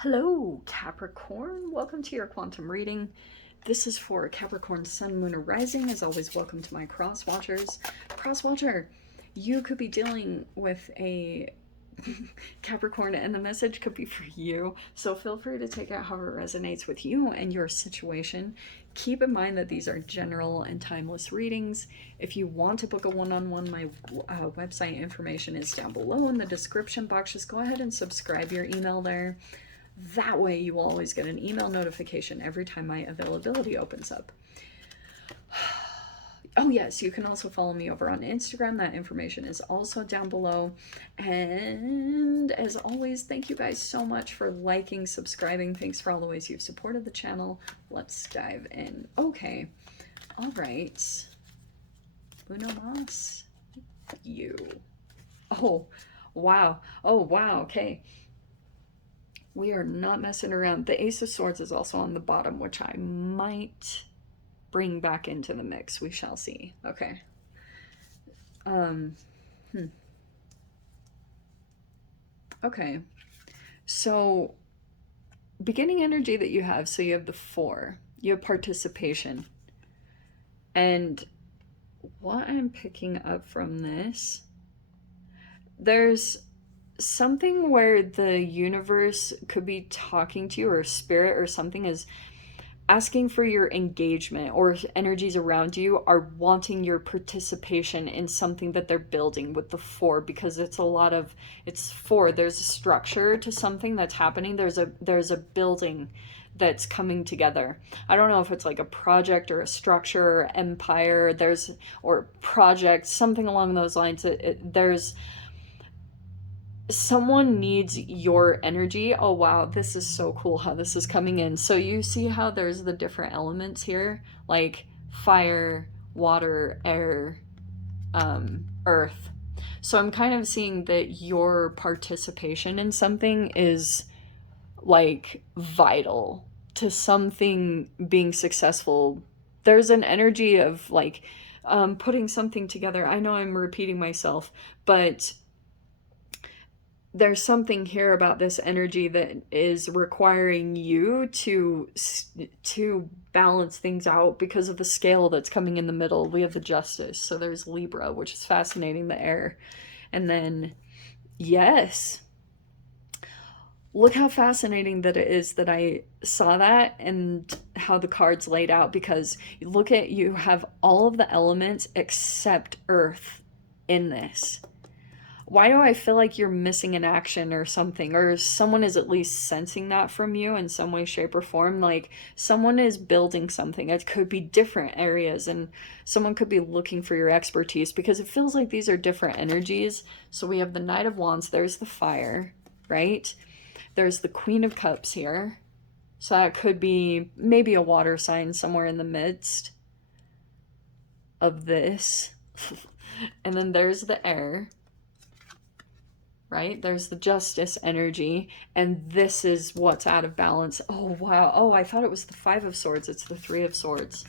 Hello, Capricorn. Welcome to your quantum reading. This is for Capricorn Sun, Moon, or Rising. As always, welcome to my cross watchers. Cross watcher, you could be dealing with a Capricorn, and the message could be for you. So feel free to take it however it resonates with you and your situation. Keep in mind that these are general and timeless readings. If you want to book a one-on-one, my website information is down below in the description box. Just go ahead and subscribe your email there. That way you will always get an email notification every time my availability opens up. Oh yes, you can also follow me over on Instagram. That information is also down below. And as always, thank you guys so much for liking, subscribing. Thanks for all the ways you've supported the channel. Let's dive in. Okay. All right. Uno mas. You. Oh, wow. Oh, wow. Okay. We are not messing around. The Ace of Swords is also on the bottom, which I might bring back into the mix. We shall see. Okay. Okay. So, beginning energy that you have, so you have the 4. You have participation. And what I'm picking up from this, there's something where the universe could be talking to you, or spirit or something is asking for your engagement, or energies around you are wanting your participation in something that they're building with the 4, because it's 4. There's a structure to something that's happening. There's a building that's coming together. I don't know if it's like a project or a structure or empire, or project, something along those lines. There's someone needs your energy. Oh wow, this is so cool how this is coming in. So you see how there's the different elements here, like fire, water, air, earth. So I'm kind of seeing that your participation in something is like vital to something being successful. There's an energy of like putting something together. I know I'm repeating myself, but there's something here about this energy that is requiring you to balance things out because of the scale that's coming in the middle. We have the Justice, so there's Libra, which is fascinating, the air. And then, yes, look how fascinating that it is that I saw that and how the cards laid out, because you have all of the elements except Earth in this. Why do I feel like you're missing an action or something? Or someone is at least sensing that from you in some way, shape, or form. Like someone is building something. It could be different areas, and someone could be looking for your expertise, because it feels like these are different energies. So we have the Knight of Wands. There's the fire, right? There's the Queen of Cups here. So that could be maybe a water sign somewhere in the midst of this. And then there's the air. Right? There's the Justice energy, and this is what's out of balance. Oh, wow. Oh, I thought it was the 5 of Swords. It's the 3 of Swords.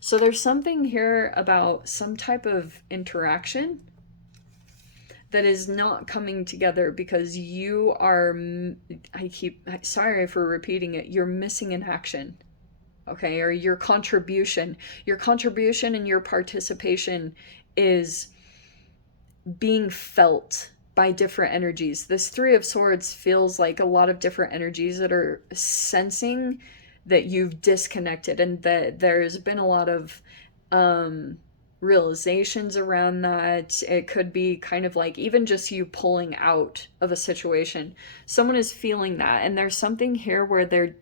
So there's something here about some type of interaction that is not coming together because you are, sorry for repeating it, you're missing an action. Okay? Or your contribution and your participation is being felt by different energies. This 3 of Swords feels like a lot of different energies that are sensing that you've disconnected, and that there's been a lot of realizations around that. It could be kind of like even just you pulling out of a situation. Someone is feeling that, and there's something here where they're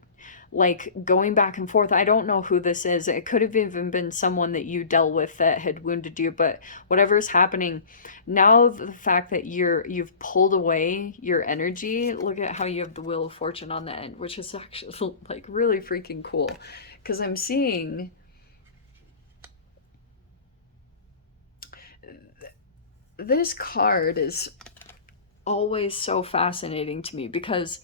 like going back and forth. I don't know who this is. It could have even been someone that you dealt with that had wounded you, but whatever's happening now, the fact that you've pulled away your energy, look at how you have the Wheel of Fortune on the end, which is actually like really freaking cool, because I'm seeing this card is always so fascinating to me, because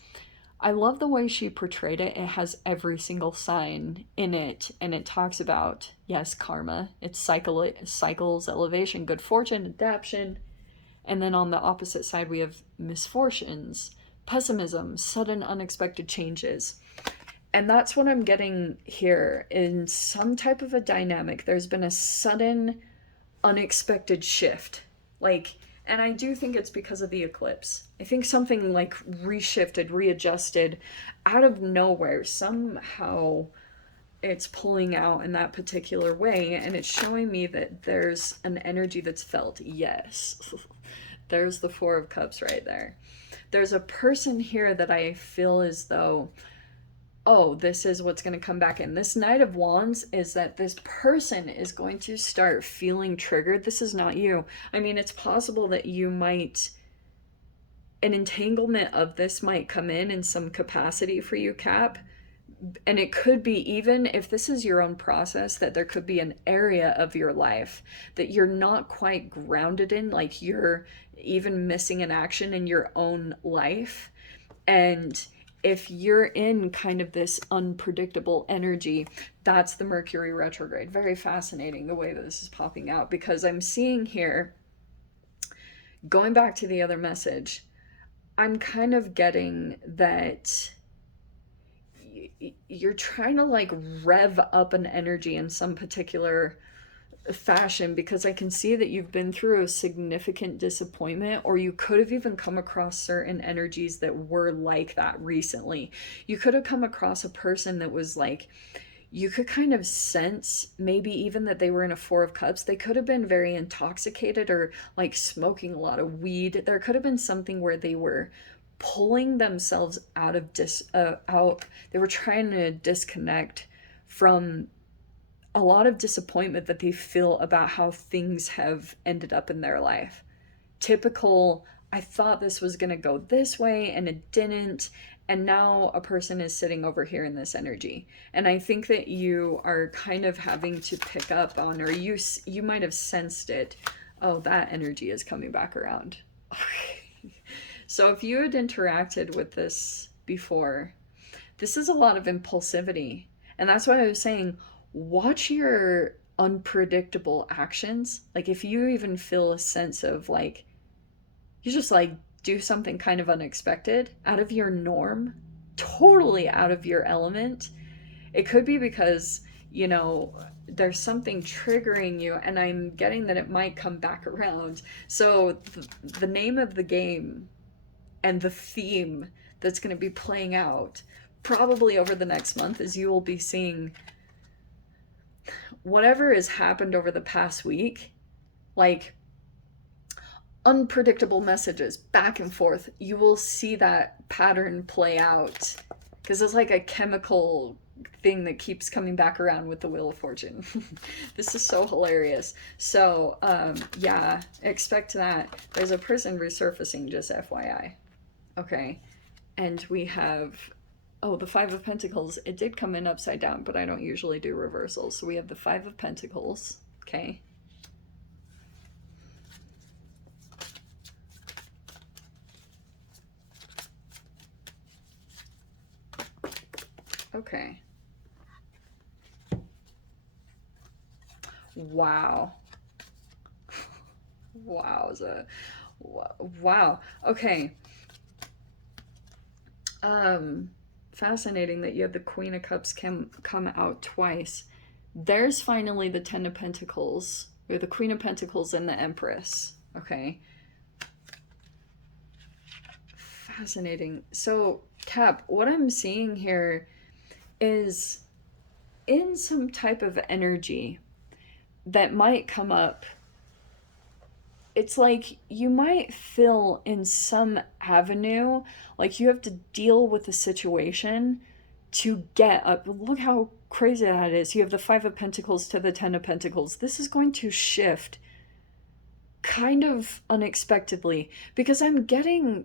I love the way she portrayed it. It has every single sign in it, and it talks about, yes, karma. It's cycles, elevation, good fortune, adaptation. And then on the opposite side, we have misfortunes, pessimism, sudden unexpected changes. And that's what I'm getting here in some type of a dynamic. There's been a sudden unexpected shift. Like, and I do think it's because of the eclipse. I think something like reshifted, readjusted out of nowhere. Somehow it's pulling out in that particular way, and it's showing me that there's an energy that's felt. Yes. There's the Four of Cups right there. There's a person here that I feel as though, oh, this is what's going to come back in. This Knight of Wands is that this person is going to start feeling triggered. This is not you. I mean, it's possible that you might, an entanglement of this might come in some capacity for you, Cap. And it could be, even if this is your own process, that there could be an area of your life that you're not quite grounded in, like you're even missing an action in your own life. And if you're in kind of this unpredictable energy, that's the Mercury retrograde. Very fascinating the way that this is popping out, because I'm seeing here, going back to the other message, I'm kind of getting that you're trying to like rev up an energy in some particular fashion, because I can see that you've been through a significant disappointment, or you could have even come across certain energies that were like that recently. You could have come across a person that was like, you could kind of sense maybe even that they were in a Four of Cups. They could have been very intoxicated or like smoking a lot of weed. There could have been something where they were pulling themselves out of they were trying to disconnect from a lot of disappointment that they feel about how things have ended up in their life. Typical, I thought this was going to go this way and it didn't, and now a person is sitting over here in this energy. And I think that you are kind of having to pick up on, or you might have sensed it. Oh, that energy is coming back around. So if you had interacted with this before, this is a lot of impulsivity. And that's why I was saying, watch your unpredictable actions. Like if you even feel a sense of like, you just like do something kind of unexpected, out of your norm, totally out of your element. It could be because, you know, there's something triggering you, and I'm getting that it might come back around. So the name of the game and the theme that's going to be playing out probably over the next month is you will be seeing whatever has happened over the past week, like unpredictable messages back and forth. You will see that pattern play out, because it's like a chemical thing that keeps coming back around with the Wheel of Fortune. This is so hilarious. So yeah, expect that. There's a person resurfacing, just FYI. Okay, and we have, oh, the Five of Pentacles. It did come in upside down, but I don't usually do reversals. So we have the Five of Pentacles. Okay. Okay. Wow. Wowza. Wow. Okay. Fascinating that you have the Queen of Cups come out twice. There's finally the Ten of Pentacles, or the Queen of Pentacles and the Empress. Okay. Fascinating. So, Cap, what I'm seeing here is in some type of energy that might come up. It's like you might feel in some avenue like you have to deal with the situation to get up. Look how crazy that is. You have the Five of Pentacles to the Ten of Pentacles. This is going to shift kind of unexpectedly, because I'm getting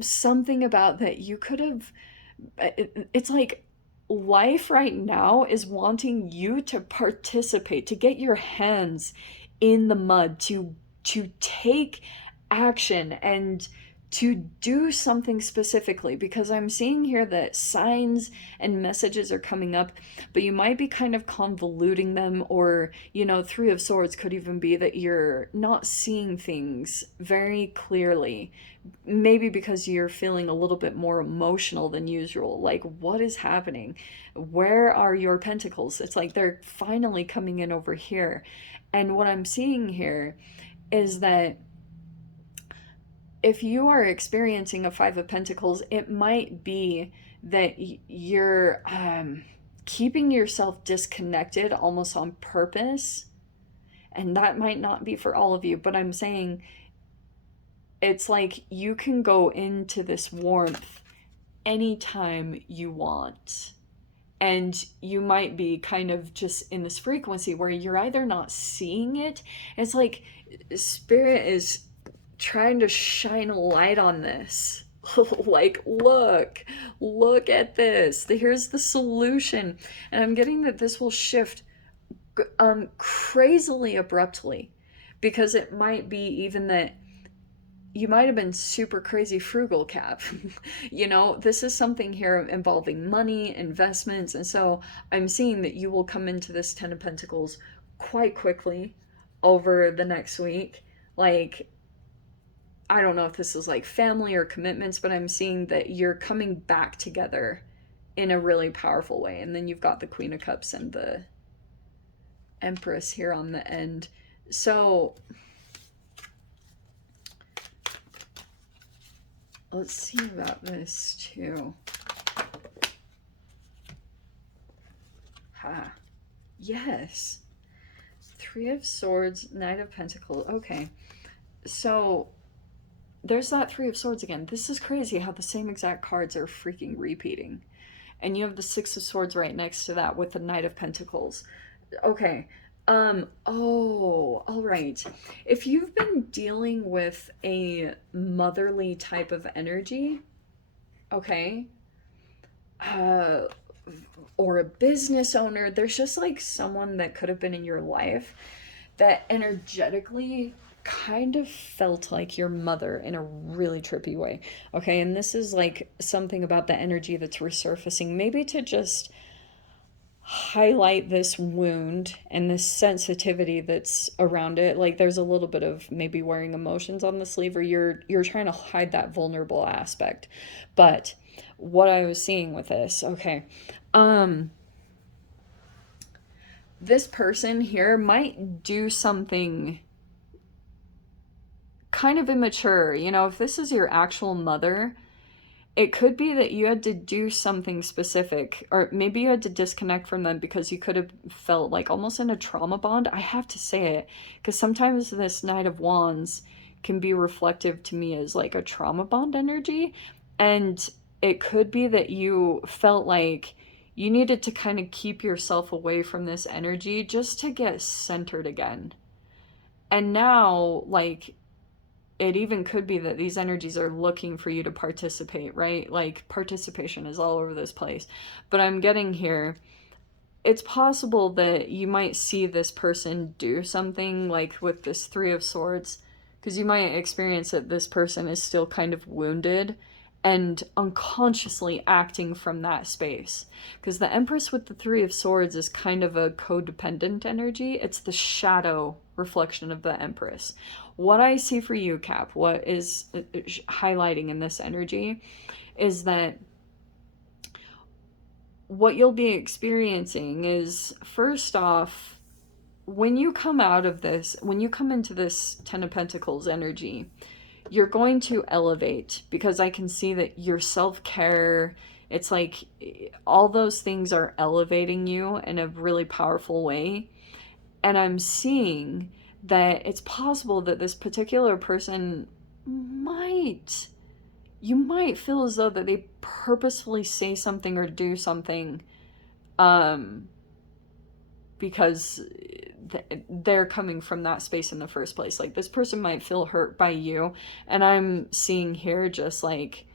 something about that you could have, it's like life right now is wanting you to participate, to get your hands in the mud, to take action and to do something specifically, because I'm seeing here that signs and messages are coming up, but you might be kind of convoluting them, or, you know, Three of Swords could even be that you're not seeing things very clearly. Maybe because you're feeling a little bit more emotional than usual. Like, what is happening? Where are your pentacles? It's like they're finally coming in over here. And what I'm seeing here is that if you are experiencing a Five of Pentacles, it might be that you're keeping yourself disconnected almost on purpose. And that might not be for all of you, but I'm saying it's like you can go into this warmth anytime you want. And you might be kind of just in this frequency where you're either not seeing it. It's like Spirit is trying to shine a light on this. Like, look at this. Here's the solution. And I'm getting that this will shift crazily abruptly, because it might be even that you might have been super crazy frugal, Cap. You know, this is something here involving money, investments, and so I'm seeing that you will come into this Ten of Pentacles quite quickly over the next week. Like, I don't know if this is like family or commitments, but I'm seeing that you're coming back together in a really powerful way. And then you've got the Queen of Cups and the Empress here on the end. So let's see about this too. Ha. Yes. Three of Swords, Knight of Pentacles. Okay. So there's that Three of Swords again. This is crazy how the same exact cards are freaking repeating. And you have the Six of Swords right next to that with the Knight of Pentacles. Okay. Oh, all right. If you've been dealing with a motherly type of energy, okay, or a business owner, there's just like someone that could have been in your life that energetically kind of felt like your mother in a really trippy way. Okay, and this is like something about the energy that's resurfacing, maybe to just highlight this wound and this sensitivity that's around it. Like, there's a little bit of maybe wearing emotions on the sleeve, or you're trying to hide that vulnerable aspect. But what I was seeing with this, okay, this person here might do something kind of immature. You know, if this is your actual mother, it could be that you had to do something specific, or maybe you had to disconnect from them because you could have felt like almost in a trauma bond. I have to say it, because sometimes this Knight of Wands can be reflective to me as like a trauma bond energy. And it could be that you felt like you needed to kind of keep yourself away from this energy just to get centered again. And now, like, it even could be that these energies are looking for you to participate, right? Like, participation is all over this place. But I'm getting here, it's possible that you might see this person do something, like with this Three of Swords, because you might experience that this person is still kind of wounded and unconsciously acting from that space. Because the Empress with the Three of Swords is kind of a codependent energy. It's the shadow reflection of the Empress. What I see for you, Cap, what is highlighting in this energy is that what you'll be experiencing is, first off, when you come out of this, when you come into this Ten of Pentacles energy, you're going to elevate, because I can see that your self-care, it's like all those things are elevating you in a really powerful way. And I'm seeing that it's possible that this particular person you might feel as though that they purposefully say something or do something because they're coming from that space in the first place. Like, this person might feel hurt by you, and I'm seeing here just like,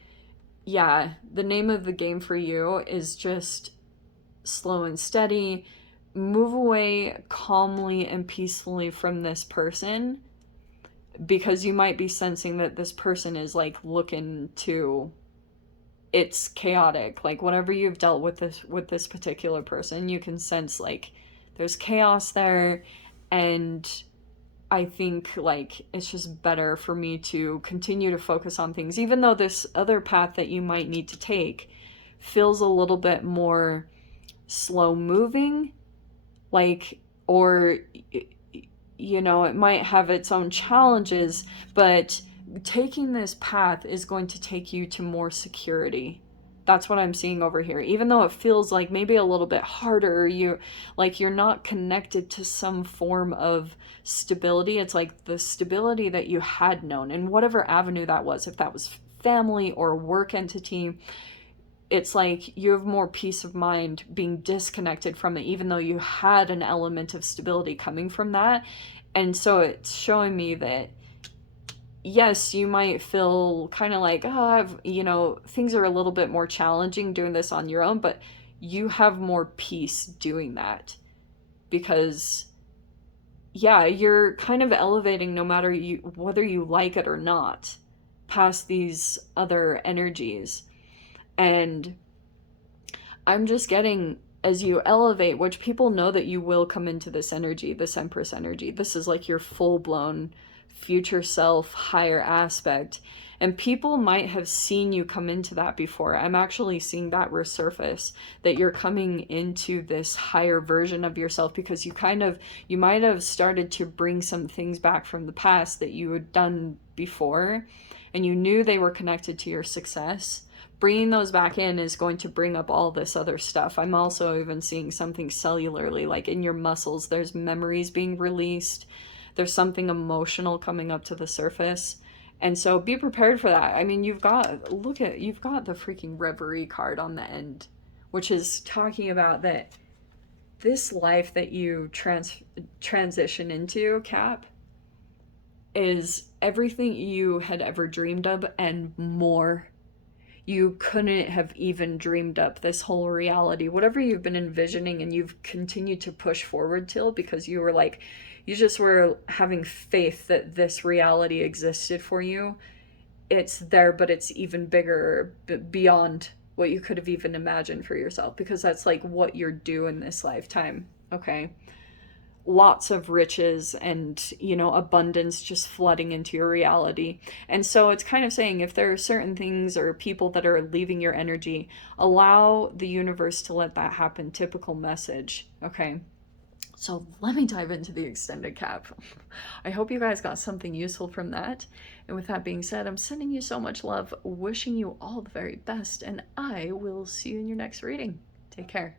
yeah, the name of the game for you is just slow and steady. Move away calmly and peacefully from this person, because you might be sensing that this person is like looking to, it's chaotic, like whatever you've dealt with this particular person, you can sense like there's chaos there. And I think like it's just better for me to continue to focus on things, even though this other path that you might need to take feels a little bit more slow moving, like, or you know, it might have its own challenges, but taking this path is going to take you to more security. That's what I'm seeing over here. Even though it feels like maybe a little bit harder, you're not connected to some form of stability. It's like the stability that you had known in whatever avenue that was, if that was family or work entity. It's like you have more peace of mind being disconnected from it, even though you had an element of stability coming from that. And so it's showing me that, yes, you might feel kind of like, oh, you know, things are a little bit more challenging doing this on your own, but you have more peace doing that because, yeah, you're kind of elevating no matter whether you like it or not, past these other energies. And I'm just getting, as you elevate, which people know that you will come into this energy, this Empress energy. This is like your full-blown future self, higher aspect. And people might have seen you come into that before. I'm actually seeing that resurface, that you're coming into this higher version of yourself because you might have started to bring some things back from the past that you had done before, and you knew they were connected to your success. Bringing those back in is going to bring up all this other stuff. I'm also even seeing something cellularly, like in your muscles, there's memories being released. There's something emotional coming up to the surface. And so be prepared for that. I mean, you've got the freaking Reverie card on the end, which is talking about that this life that you transition into, Cap, is everything you had ever dreamed of and more. You couldn't have even dreamed up this whole reality. Whatever you've been envisioning and you've continued to push forward till, because you were like, you just were having faith that this reality existed for you. It's there, but it's even bigger, beyond what you could have even imagined for yourself, because that's like what you're due in this lifetime. Okay. Lots of riches and, you know, abundance just flooding into your reality. And so it's kind of saying, if there are certain things or people that are leaving your energy, allow the universe to let that happen. Typical message. Okay. So let me dive into the extended cap. I hope you guys got something useful from that. And with that being said, I'm sending you so much love, wishing you all the very best, and I will see you in your next reading. Take care.